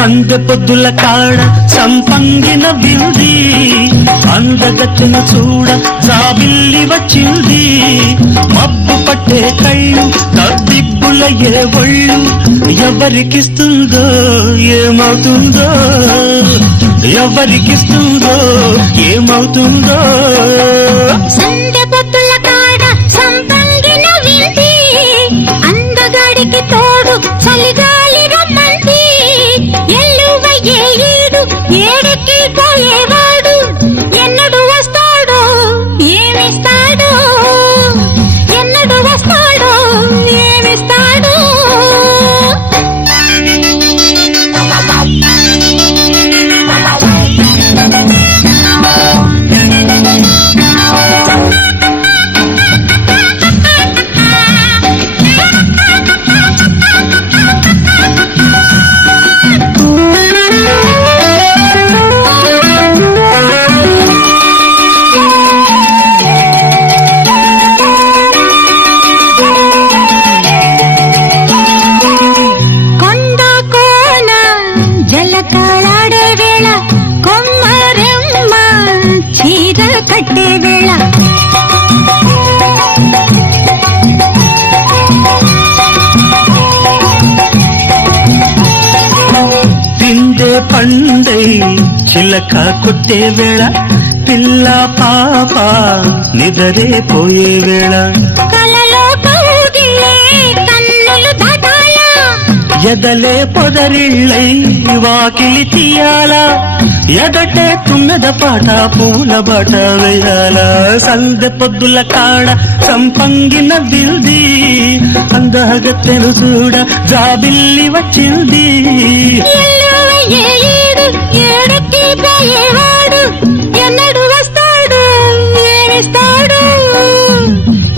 సందె పొద్దుల కాడ సంపంగిన బిల్ది అందగత్తెను చూడ జాబిల్లి వచ్చింది మబ్బు పట్టే కళ్ళు తబ్బిబ్బుల ఏ ఒళ్ళు ఎవరికిస్తుందో ఏమవుతుందో ఎవరికిస్తుందో ఏమవుతుందో సందె పొద్దుల కాడ సంపంగిన బిల్ది అందగాడికి తోడు చలిగాలి రమ్మంది ఎల్లువయ్యే ఈడు ఏడెక్కి పోయేవాడు ఎన్నడు వస్తాడో ఏమిస్తాడో ఎన్నడు వస్తాడో ఏమిస్తాడో కట్టే వేళ తిండే పండై చిలక కొట్టే వేళ పిల్ల పాప నిదరే పోయే వేళ కలలో కౌగిలే కన్నులు దాటాల ఎదలే పొదరిళ్ళై వాకిలి తీయాల ఎదటే తుమ్మెద పాట పూల బాట వేయాల సందె పొద్దుల కాడ సంపంగిన బిల్ది అందగత్తెను చూడ జాబిల్లి వచ్చింది ఏడెక్కి పోయేవాడు ఎన్నడు వస్తాడు ఏమిస్తాడు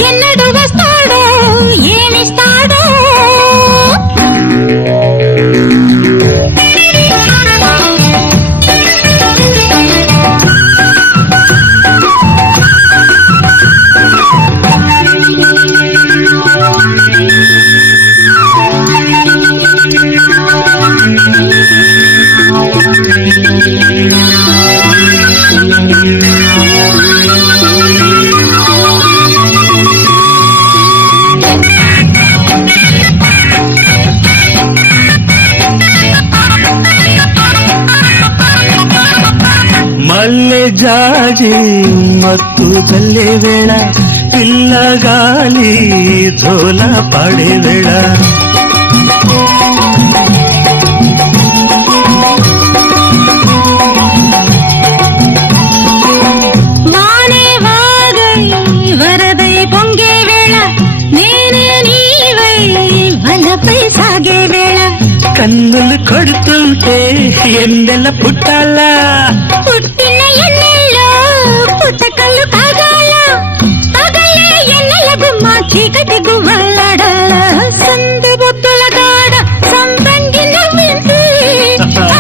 ఎన్నడు వస్తాడు ఏమిస్తాడు మల్లె జాజి మత్తు చల్లే వేళ పిల్లగాలి జోల పాడే వేళ వానే వాగై వరదై పొంగే వేళ నేనే నీవై వలపై సాగే వేళ కన్నులు కొడుతుంటే ఎండల పుట్టాల పుట్టిన ఎన్నెల్లో పుట్టకళ్ళు కాగాల పగలే ఎన్నెల గుమ్మ చీకటి గువ్వలాడాల సందె బొత్తుల కాడ సంపంగిన బిల్ది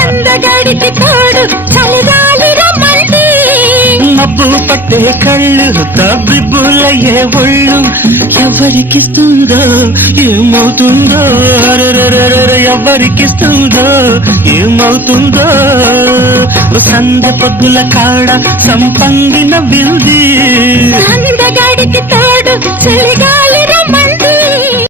అందగాడికి తోడు చలిగాలి రమ్మంది మబ్బు పట్టే కళ్ళు తబ్బిబ్బులయ్యే ఒళ్ళు ఎవరికిస్తుందో ఏమవుతుందో ఎవరికిస్తుందో ఏమవుతుందో సందె పొద్దుల కాడ సంపంగిన బిల్ది అందగాడికి తోడు చలిగాలి రమ్మంది